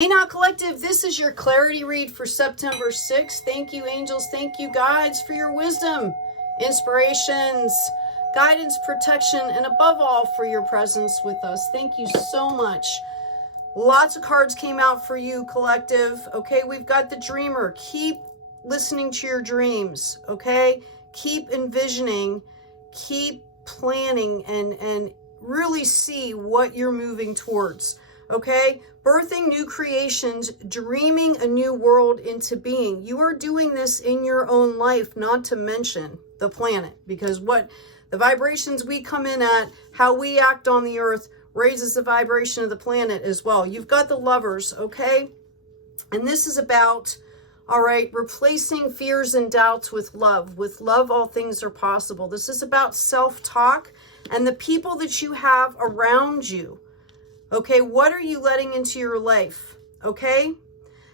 Hey now collective, this is your clarity read for September 6th. Thank you angels, thank you guides for your wisdom, inspirations, guidance, protection, and above all for your presence with us. Thank you so much. Lots of cards came out for you collective. Okay, we've got the dreamer. Keep listening to your dreams. Okay, keep envisioning, keep planning, and really see what you're moving towards. Okay, birthing new creations, dreaming a new world into being. You are doing this in your own life, not to mention the planet, because what the vibrations we come in at, how we act on the earth, raises the vibration of the planet as well. You've got the lovers, okay? And this is about, all right, replacing fears and doubts with love. With love, all things are possible. This is about self-talk and the people that you have around you. Okay, what are you letting into your life? Okay,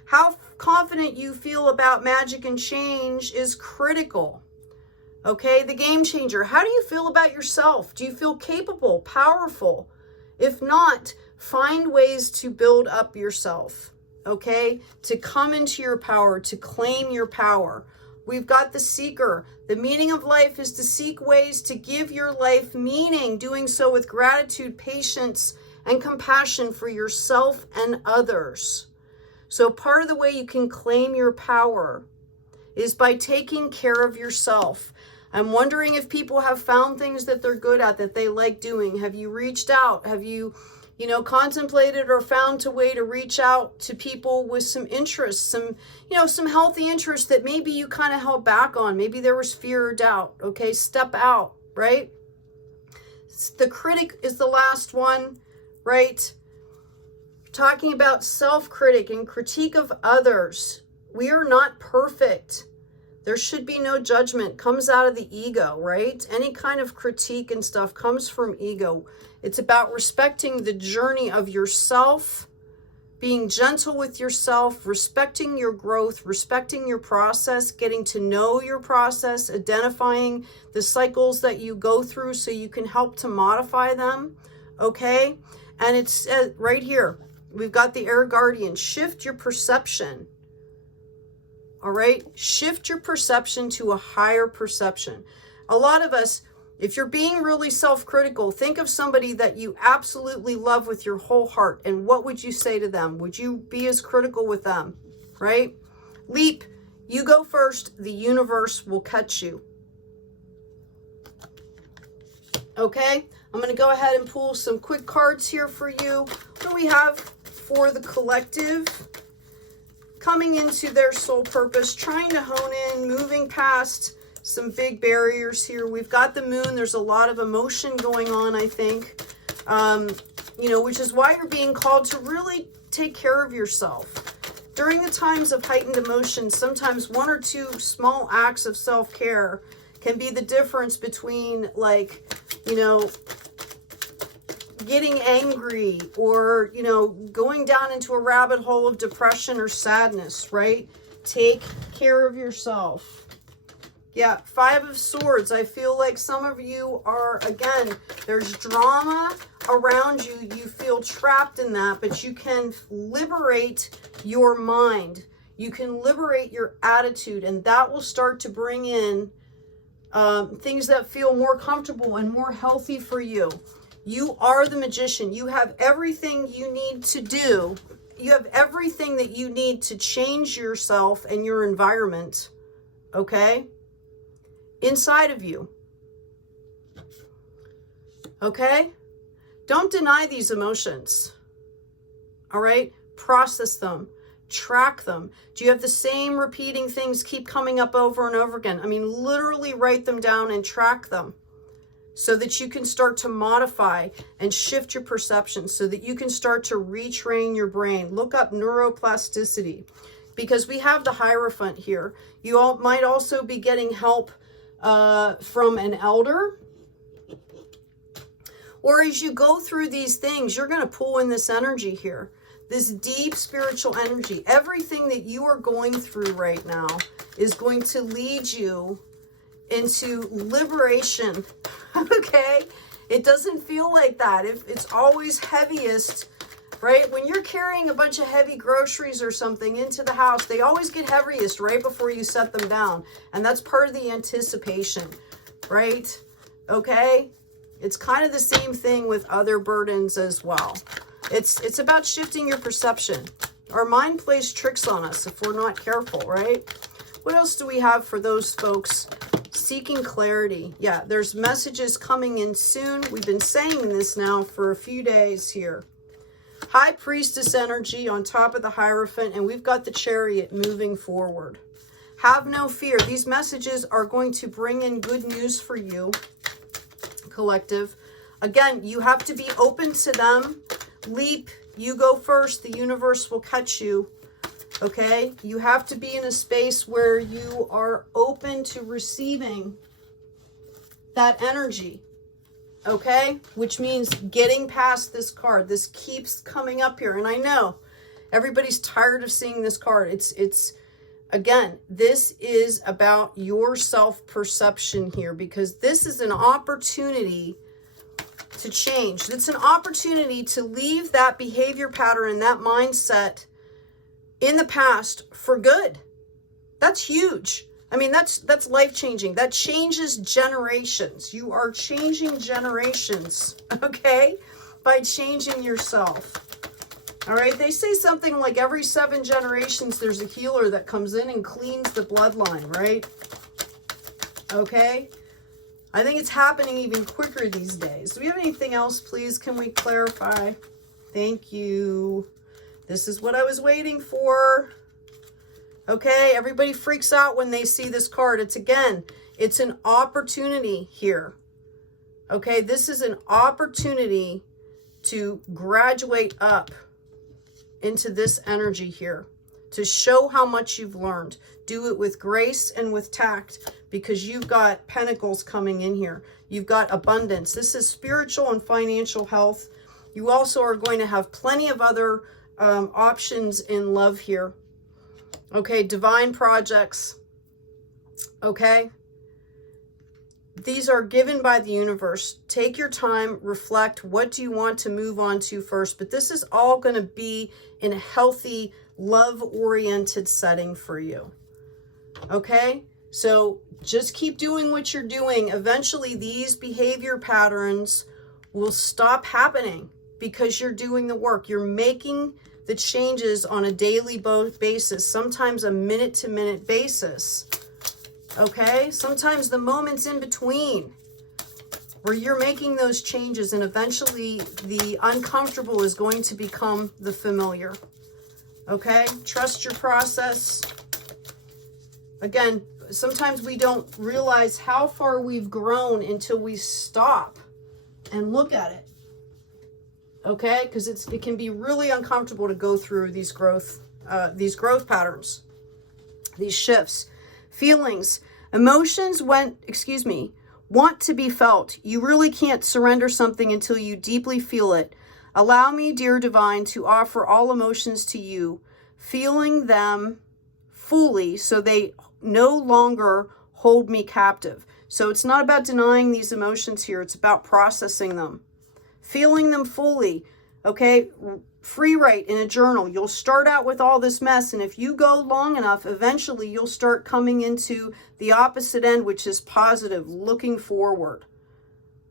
how confident you feel about magic and change is critical. Okay, the game changer. How do you feel about yourself? Do you feel capable, powerful? If not, find ways to build up yourself. Okay, to come into your power, to claim your power. We've got the seeker. The meaning of life is to seek ways to give your life meaning, doing so with gratitude, patience, and compassion for yourself and others. So part of the way you can claim your power is by taking care of yourself. I'm wondering if people have found things that they're good at, that they like doing. Have you reached out? Have you, contemplated or found a way to reach out to people with some interests, some healthy interests that maybe you kind of held back on. Maybe there was fear or doubt. Okay, step out, right? The critic is the last one. Right? Talking about self-critic and critique of others. We are not perfect. There should be no judgment. Comes out of the ego, right? Any kind of critique and stuff comes from ego. It's about respecting the journey of yourself, being gentle with yourself, respecting your growth, respecting your process, getting to know your process, identifying the cycles that you go through so you can help to modify them. Okay? And it's right here. We've got the air guardian. Shift your perception. All right? Shift your perception to a higher perception. A lot of us, if you're being really self-critical, think of somebody that you absolutely love with your whole heart. And what would you say to them? Would you be as critical with them? Right? Leap. You go first. The universe will catch you. Okay? I'm going to go ahead and pull some quick cards here for you. What do we have for the collective? Coming into their soul purpose, trying to hone in, moving past some big barriers here. We've got the moon. There's a lot of emotion going on, I think, which is why you're being called to really take care of yourself. During the times of heightened emotion, sometimes one or two small acts of self-care can be the difference between, getting angry or, going down into a rabbit hole of depression or sadness, right? Take care of yourself. Yeah, 5 of Swords. I feel like some of you are, again, there's drama around you. You feel trapped in that, but you can liberate your mind. You can liberate your attitude, and that will start to bring in things that feel more comfortable and more healthy for you. You are the magician. You have everything you need to do. You have everything that you need to change yourself and your environment, okay? Inside of you. Okay? Don't deny these emotions, all right? Process them. Track them. Do you have the same repeating things keep coming up over and over again? I mean, literally write them down and track them so that you can start to modify and shift your perception so that you can start to retrain your brain. Look up neuroplasticity because we have the Hierophant here. You all might also be getting help from an elder. Or as you go through these things, you're going to pull in this energy here. This deep spiritual energy. Everything that you are going through right now is going to lead you into liberation. Okay? It doesn't feel like that. It's always heaviest right? When you're carrying a bunch of heavy groceries or something into the house, they always get heaviest right before you set them down. And that's part of the anticipation, right? Okay? It's kind of the same thing with other burdens as well. It's about shifting your perception. Our mind plays tricks on us if we're not careful, right? What else do we have for those folks seeking clarity? Yeah, there's messages coming in soon. We've been saying this now for a few days here. High Priestess energy on top of the Hierophant, and we've got the Chariot moving forward. Have no fear. These messages are going to bring in good news for you, collective. Again, you have to be open to them. Leap, you go first. The universe will catch you. Okay? You have to be in a space where you are open to receiving that energy. Okay? Which means getting past this card. This keeps coming up here. And I know everybody's tired of seeing this card. It's again, this is about your self-perception here, because this is an opportunity to change. It's an opportunity to leave that behavior pattern and that mindset in the past for good. That's huge. I mean, that's life-changing. That changes generations. You are changing generations, okay, by changing yourself. All right, they say something like every 7 generations, there's a healer that comes in and cleans the bloodline, right? Okay, I think it's happening even quicker these days. Do we have anything else, please? Can we clarify? Thank you. This is what I was waiting for. Okay, everybody freaks out when they see this card. It's an opportunity here. Okay, this is an opportunity to graduate up into this energy here, to show how much you've learned. Do it with grace and with tact, because you've got pentacles coming in here. You've got abundance. This is spiritual and financial health. You also are going to have plenty of other options in love here. Okay, divine projects. Okay, these are given by the universe. Take your time, reflect. What do you want to move on to first? But this is all going to be in a healthy, love-oriented setting for you. Okay, so just keep doing what you're doing. Eventually, these behavior patterns will stop happening because you're doing the work. You're making the changes on a daily basis, sometimes a minute-to-minute basis. Okay, sometimes the moments in between where you're making those changes, and eventually the uncomfortable is going to become the familiar. Okay, trust your process. Again, sometimes we don't realize how far we've grown until we stop and look at it. Okay, because it can be really uncomfortable to go through these growth patterns, these shifts. Feelings, emotions want to be felt. You really can't surrender something until you deeply feel it. Allow me, dear divine, to offer all emotions to you, feeling them fully so they no longer hold me captive. So it's not about denying these emotions here. It's about processing them, feeling them fully. Okay, free write in a journal. You'll start out with all this mess, and if you go long enough, eventually you'll start coming into the opposite end, which is positive, looking forward.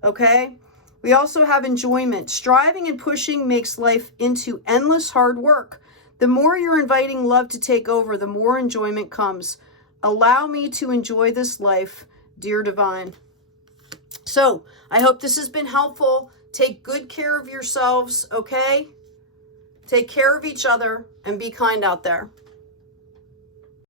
Okay, we also have enjoyment. Striving and pushing makes life into endless hard work. The more you're inviting love to take over, the more enjoyment comes. Allow me to enjoy this life, dear divine. So I hope this has been helpful. Take good care of yourselves, okay? Take care of each other and be kind out there.